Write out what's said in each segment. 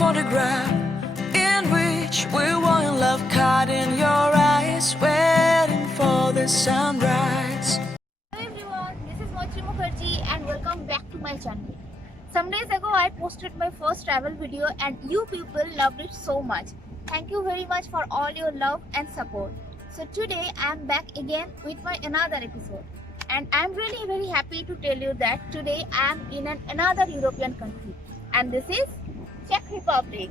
photograph in which we were in love, caught in your eyes, waiting for the sunrise. Hello everyone, this is Mochi Mukherjee and welcome back to my channel. Some days ago I posted my first travel video and you people loved it so much. Thank you very much for all your love and support. So today I am back again with my another episode. And I am really very happy to tell you that today I am in another European country. And this is Czech Republic.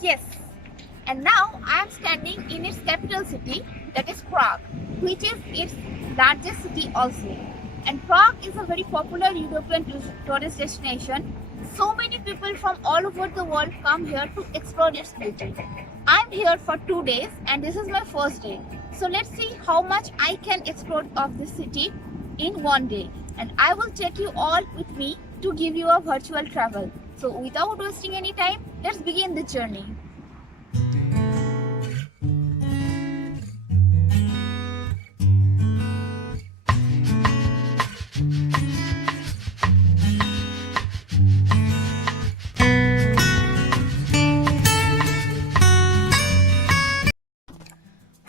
Yes. And now I am standing in its capital city, that is Prague, which is its largest city also. And Prague is a very popular European tourist destination. So many people from all over the world come here to explore its beauty. I'm here for 2 days and this is my first day. So let's see how much I can explore of this city in 1 day. And I will take you all with me to give you a virtual travel. So without wasting any time, let's begin the journey.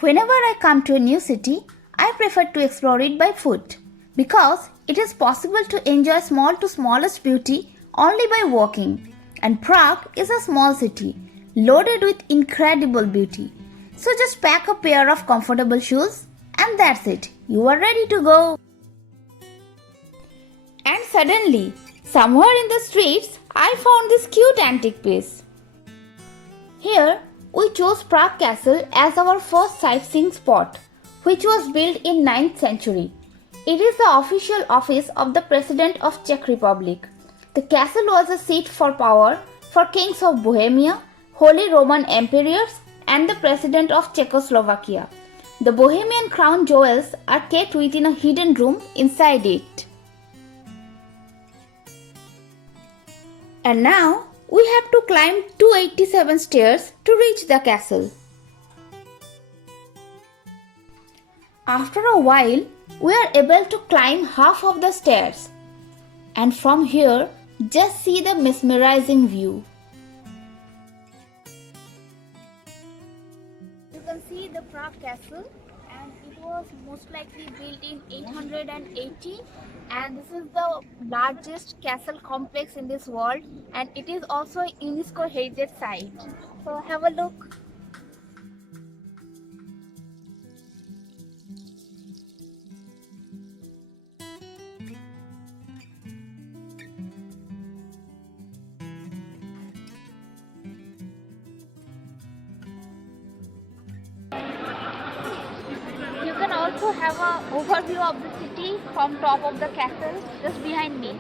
Whenever I come to a new city, I prefer to explore it by foot because it is possible to enjoy small to smallest beauty only by walking. And Prague is a small city loaded with incredible beauty. So just pack a pair of comfortable shoes and that's it. You are ready to go. And suddenly, somewhere in the streets, I found this cute antique piece. Here, we chose Prague Castle as our first sightseeing spot, which was built in 9th century. It is the official office of the President of Czech Republic. The castle was a seat for power for kings of Bohemia, Holy Roman Emperors, and the President of Czechoslovakia. The Bohemian crown jewels are kept within a hidden room inside it. And now, we have to climb 287 stairs to reach the castle. After a while, we are able to climb half of the stairs. And from here, just see the mesmerizing view. You can see the Prague Castle, and it was most likely built in 880, and this is the largest castle complex in this world, and it is also a UNESCO heritage site. So have a look. You can also have an overview of the city from top of the castle just behind me.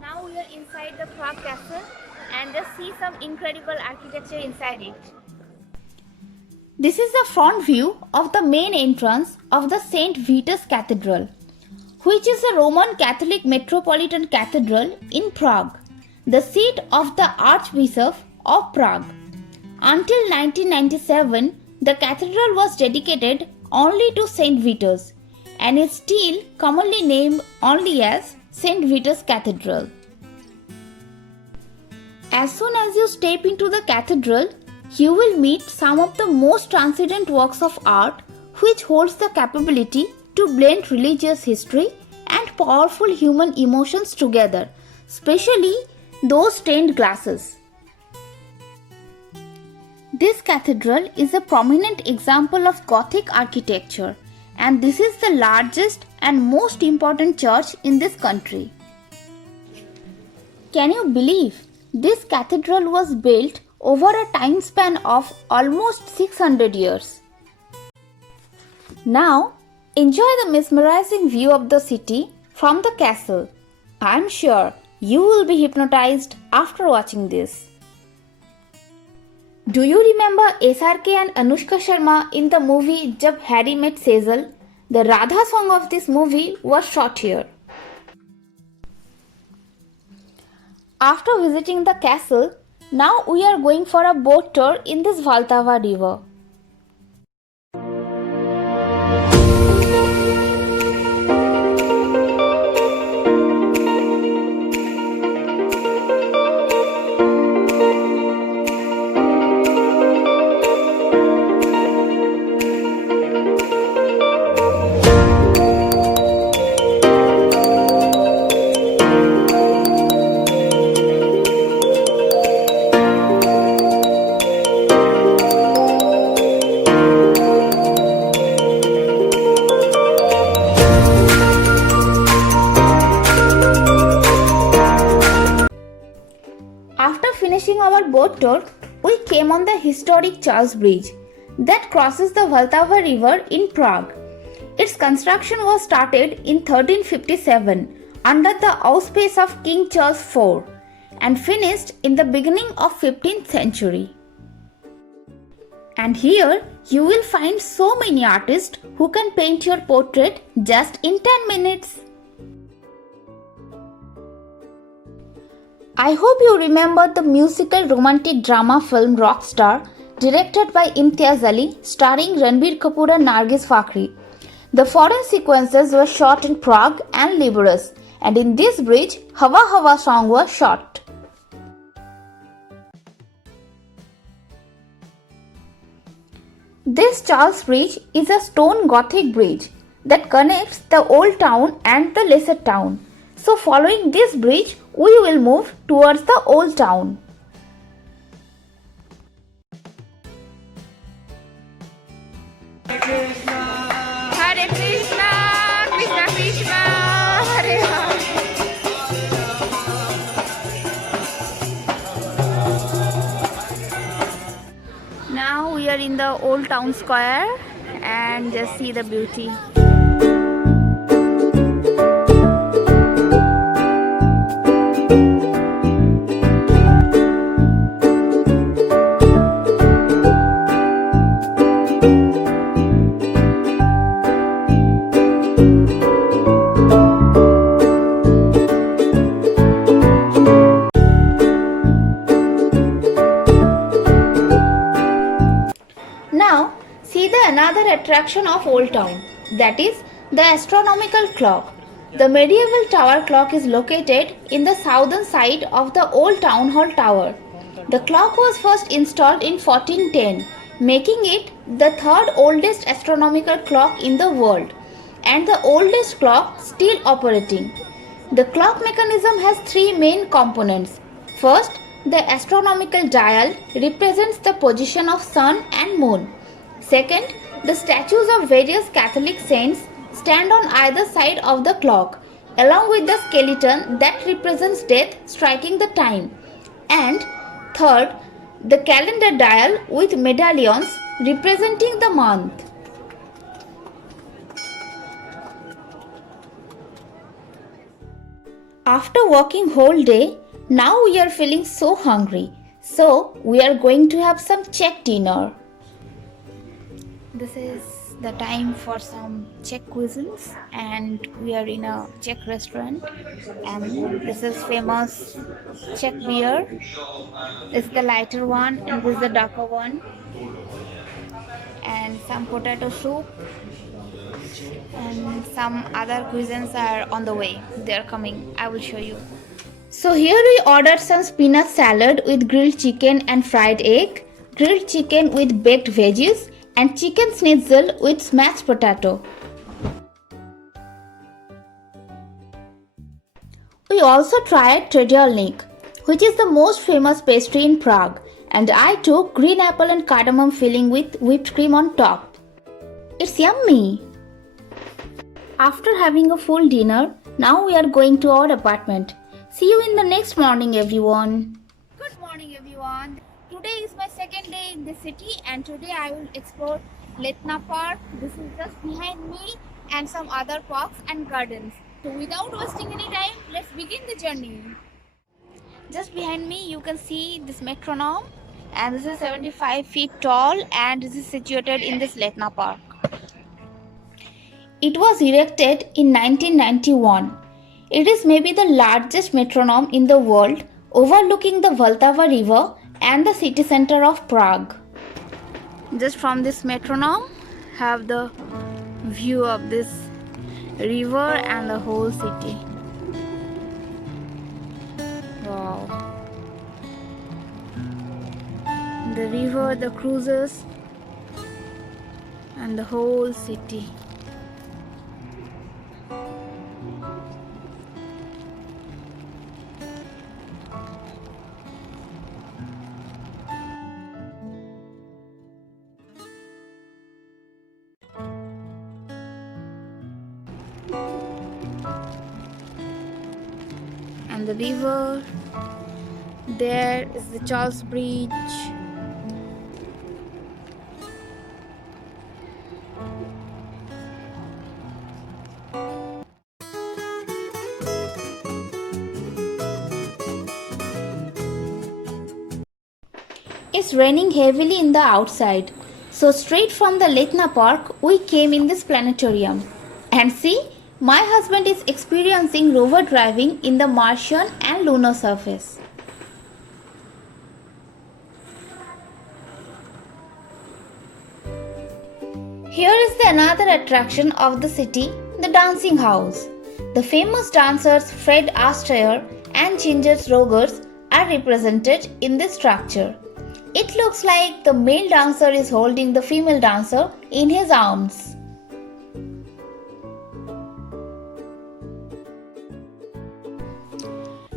Now we are inside the Prague Castle and just see some incredible architecture inside it. This is the front view of the main entrance of the St. Vitus Cathedral, which is a Roman Catholic Metropolitan Cathedral in Prague, the seat of the Archbishop of Prague. Until 1997, the cathedral was dedicated only to St. Vitus and is still commonly named only as St. Vitus Cathedral. As soon as you step into the cathedral, you will meet some of the most transcendent works of art which holds the capability to blend religious history and powerful human emotions together, especially those stained glasses. This cathedral is a prominent example of Gothic architecture, and this is the largest and most important church in this country. Can you believe this cathedral was built over a time span of almost 600 years. Now, enjoy the mesmerizing view of the city from the castle. I'm sure you will be hypnotized after watching this. Do you remember SRK and Anushka Sharma in the movie Jab Harry Met Sejal? The Radha song of this movie was shot here. After visiting the castle, now we are going for a boat tour in this Vltava river. After finishing our boat tour, we came on the historic Charles Bridge that crosses the Vltava river in Prague. Its construction was started in 1357 under the auspice of King Charles IV and finished in the beginning of 15th century. And here you will find so many artists who can paint your portrait just in 10 minutes. I hope you remember the musical romantic drama film Rockstar, directed by Imtiaz Ali, starring Ranbir Kapoor and Nargis Fakhri. The foreign sequences were shot in Prague and Liberec, and in this bridge, Hawa Hawa song was shot. This Charles Bridge is a stone Gothic bridge that connects the old town and the lesser town. So following this bridge, we will move towards the old town. Hare Krishna, Krishna Krishna, Hare Hare. Now we are in the old town square and just see the beauty. Now, see the another attraction of Old Town, that is the astronomical clock. The medieval tower clock is located in the southern side of the Old Town Hall Tower. The clock was first installed in 1410, making it the third oldest astronomical clock in the world and the oldest clock still operating. The clock mechanism has three main components. First, the astronomical dial represents the position of sun and moon. Second, the statues of various Catholic saints stand on either side of the clock, along with the skeleton that represents death striking the time. And third, the calendar dial with medallions representing the month. After working whole day, now we are feeling so hungry. So we are going to have some Czech dinner. This is the time for some Czech cuisines and we are in a Czech restaurant and this is famous Czech beer. This is the lighter one and this is the darker one. And some potato soup and some other cuisines are on the way. They are coming. I will show you. So here we ordered some spinach salad with grilled chicken and fried egg, grilled chicken with baked veggies and chicken schnitzel with smashed potato. We also tried Tredielnik, which is the most famous pastry in Prague, and I took green apple and cardamom filling with whipped cream on top. It's yummy! After having a full dinner, now we are going to our apartment. See you in the next morning, everyone. Good morning, everyone. today is my second day in the city, and today I will explore Letna Park. This is just behind me, and some other parks and gardens. So without wasting any time, let's begin the journey. Just behind me you can see this metronome, and this is 75 feet tall, and this is situated in this Letna Park. It was erected in 1991. It is maybe the largest metronome in the world, overlooking the Vltava river and the city center of Prague. Just from this metronome, have the view of this river and the whole city. Wow. The river, the cruises, and the whole city. And the river, there is the Charles Bridge. It's raining heavily in the outside, so straight from the Letna Park we came in this planetarium. And see, my husband is experiencing rover driving in the Martian and lunar surface. Here is the another attraction of the city, the dancing house. The famous dancers Fred Astaire and Ginger Rogers are represented in this structure. It looks like the male dancer is holding the female dancer in his arms.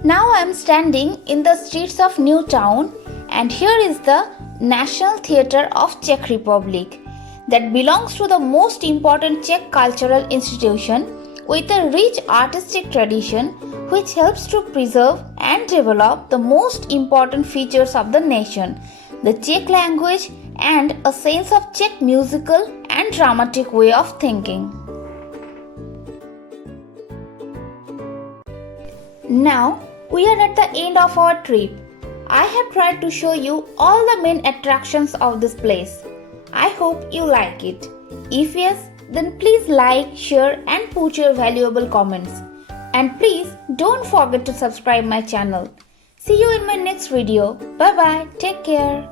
Now I am standing in the streets of New Town, and here is the National Theatre of Czech Republic that belongs to the most important Czech cultural institution with a rich artistic tradition which helps to preserve and develop the most important features of the nation, the Czech language and a sense of Czech musical and dramatic way of thinking. Now we are at the end of our trip. I have tried to show you all the main attractions of this place. I hope you like it. If yes, then please like, share and put your valuable comments. And please don't forget to subscribe my channel. See you in my next video. Bye bye. Take care.